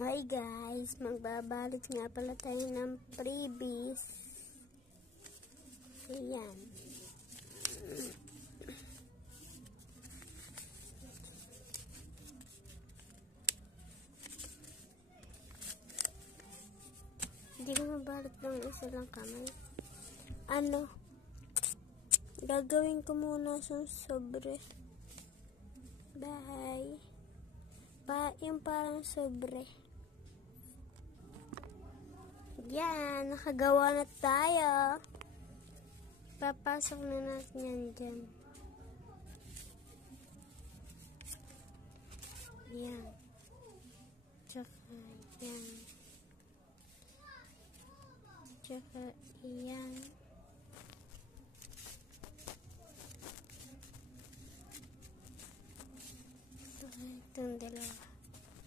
Hi guys, magbabalot nga pala tayo ng freebies. Ayan. Hindi ko mabalot ng isa lang kamay. Gagawin ko muna sa sobre. Bye. Yung parang sobre. Yan, nakagawa na tayo. Papasok na natin yan dyan. Yan. Tsaka yan. Tsaka yan. Tsaka itong dalawa.